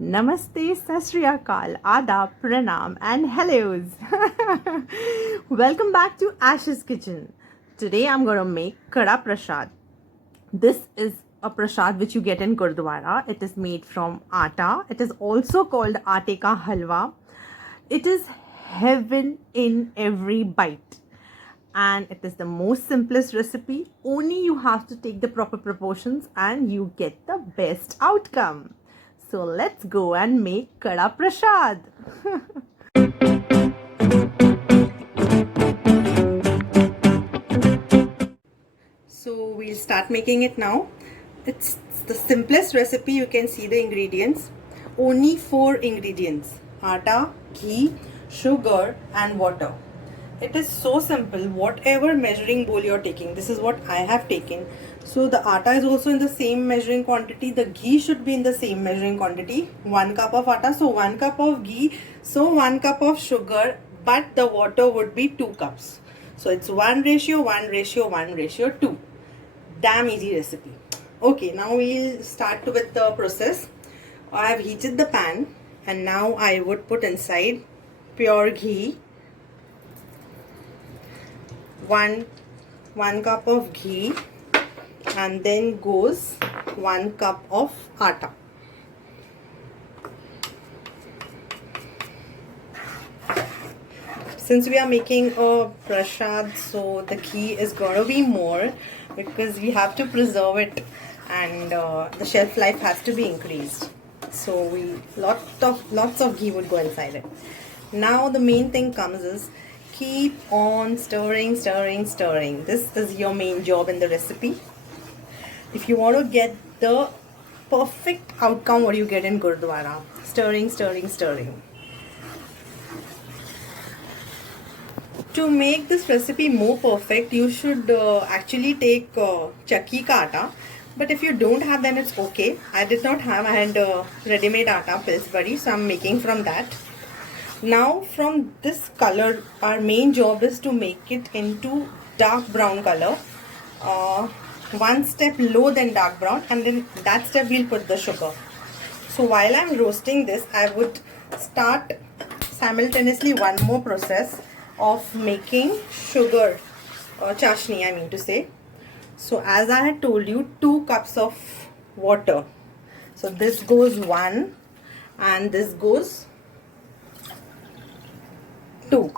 Namaste, Sat Shri Akal, Adab, Pranam, and hellos. Welcome back to Ash's Kitchen. Today I'm going to make Kada Prasad. This is a prasad which you get in Gurdwara. It is made from atta. It is also called aate ka halwa. It is heaven in every bite. And it is the most simplest recipe. Only you have to take the proper proportions and you get the best outcome. So let's go and make Kada Prasad. So we'll start making it now. It's the simplest recipe. You can see the ingredients. Only 4 ingredients: atta, ghee, sugar and water. It is so simple. Whatever measuring bowl you're taking, this is what I have taken. So the atta is also in the same measuring quantity. The ghee should be in the same measuring quantity. 1 cup of atta, so 1 cup of ghee, so 1 cup of sugar, but the water would be 2 cups. So it's 1 ratio, 1 ratio, 1 ratio 2. Damn easy recipe. Okay, now we'll start with the process. I have heated the pan and now I would put inside pure ghee. 1 cup of ghee, and then goes 1 cup of atta. Since we are making a prasad, so the ghee is gonna be more because we have to preserve it, and the shelf life has to be increased. So lots of ghee would go inside it. Now the main thing comes is keep on stirring. This is your main job in the recipe. If you want to get the perfect outcome what you get in Gurdwara, stirring. To make this recipe more perfect, you should actually take chakki ka atta. But if you don't have, then it's okay. I did not have. I had ready-made atta, Pillsbury, so I'm making from that. Now from this color, our main job is to make it into dark brown color. One step low than dark brown, and then that step we'll put the sugar. So while I'm roasting this, I would start simultaneously one more process of making sugar chashni, I mean to say. So as I had told you, 2 cups of water. So this goes 1 and this goes 2.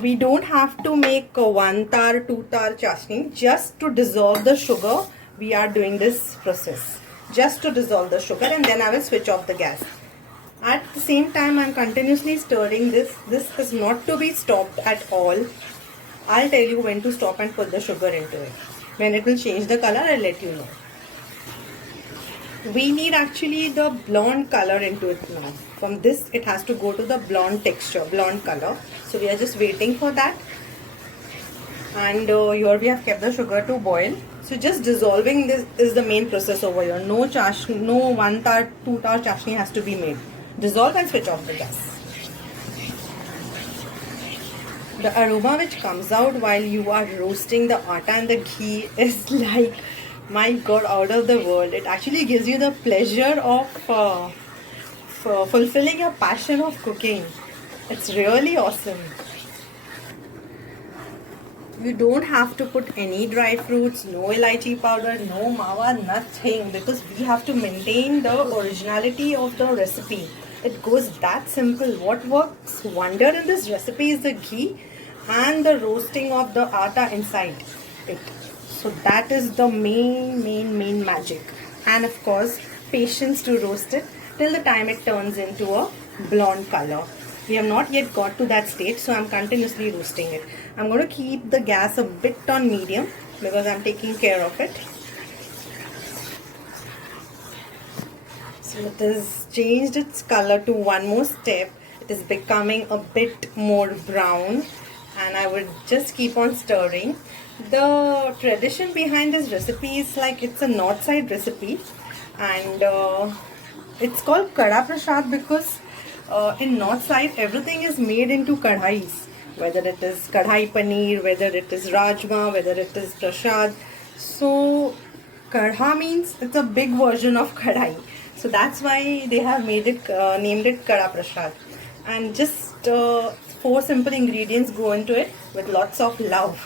We don't have to make a 1 tar, 2 tar chashni. Just to dissolve the sugar, we are doing this process. Just to dissolve the sugar, and then I will switch off the gas. At the same time, I am continuously stirring this. This is not to be stopped at all. I'll tell you when to stop and put the sugar into it. When it will change the color, I'll let you know. We need actually the blonde color into it now. From this, it has to go to the blonde texture, blonde color. So we are just waiting for that. And here we have kept the sugar to boil. So just dissolving this is the main process over here. No 1 tar, 2 tar chashni has to be made. Dissolve and switch off the gas. The aroma which comes out while you are roasting the atta and the ghee is like, my god, out of the world. It actually gives you the pleasure of fulfilling your passion of cooking. It's really awesome. You don't have to put any dry fruits, no elaichi powder, no mawa, nothing, because we have to maintain the originality of the recipe. It goes that simple. What works wonder in this recipe is the ghee and the roasting of the atta inside it. So that is the main magic. And of course, patience to roast it till the time it turns into a blonde color. We have not yet got to that stage, so I'm continuously roasting it. I'm going to keep the gas a bit on medium because I'm taking care of it. So it has changed its color to one more step. It is becoming a bit more brown, and I would just keep on stirring. The tradition behind this recipe is like it's a north side recipe, and it's called Kada Prasad because in north side everything is made into kadhais, whether it is kadhai paneer, whether it is rajma, whether it is prasad. So kadha means it's a big version of kadhai. So that's why they have made it named it Kada Prasad. And just 4 simple ingredients go into it with lots of love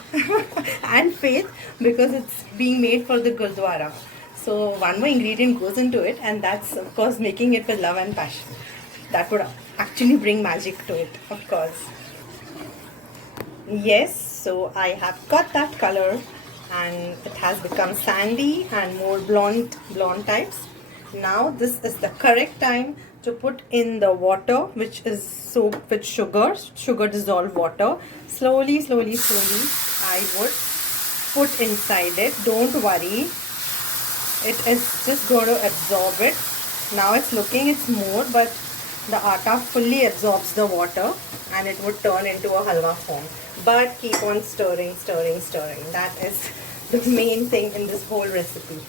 and faith, because it's being made for the Gurdwara. So one more ingredient goes into it, and that's of course making it with love and passion. That would actually bring magic to it, of course. Yes, so I have got that color, and it has become sandy and more blonde types. Now this is the correct time to put in the water, which is soaked with sugar dissolved water. Slowly I would put inside it. Don't worry, it is just going to absorb it. Now it's more, but the atta fully absorbs the water and it would turn into a halwa form. But keep on stirring. That is the main thing in this whole recipe.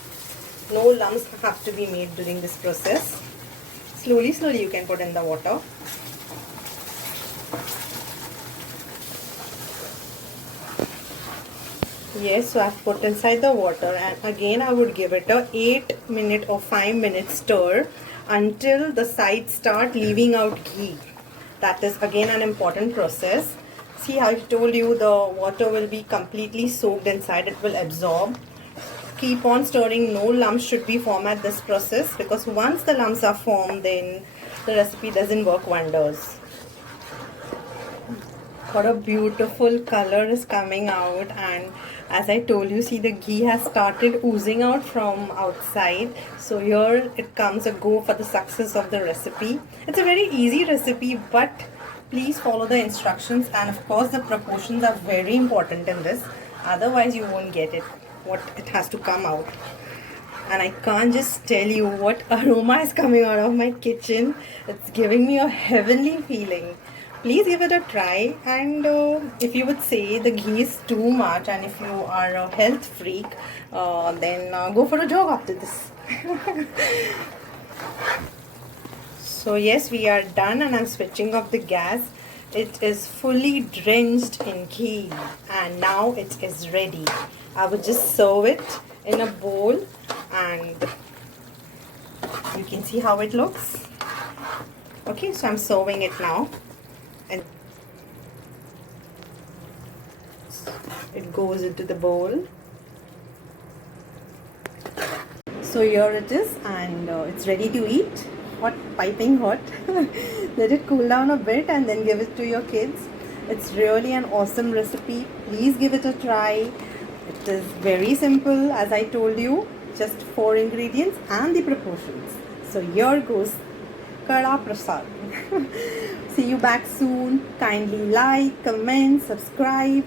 No lumps have to be made during this process. Slowly you can put in the water. Yes, so I've put inside the water, and again I would give it a 8-minute or 5-minute stir until the sides start leaving out ghee. That is again an important process. See how I told you the water will be completely soaked inside, it will absorb. Keep on stirring, no lumps should be formed at this process, because once the lumps are formed, then the recipe doesn't work wonders. What a beautiful color is coming out, and as I told you, see the ghee has started oozing out from outside. So here it comes a go for the success of the recipe. It's a very easy recipe, but please follow the instructions, and of course the proportions are very important in this, otherwise you won't get it what it has to come out. And I can't just tell you what aroma is coming out of my kitchen. It's giving me a heavenly feeling. Please give it a try, and if you would say the ghee is too much and if you are a health freak, then go for a jog after this. So yes, we are done, and I'm switching off the gas. It is fully drenched in ghee, and now it is ready. I would just serve it in a bowl, and you can see how it looks. Okay, so I'm serving it now, and it goes into the bowl. So here it is, and it's ready to eat. Hot, piping hot. Let it cool down a bit and then give it to your kids. It's really an awesome recipe. Please give it a try. It is very simple, as I told you, just 4 ingredients and the proportions. So here goes Kada Prasad. See you back soon. Kindly like, comment, subscribe,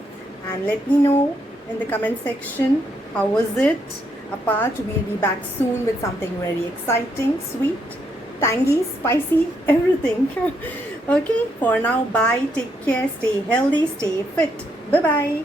and let me know in the comment section how was it. Apart, we'll be back soon with something very exciting, sweet, tangy, spicy, everything. Okay, for now, bye, take care, stay healthy, stay fit. Bye bye.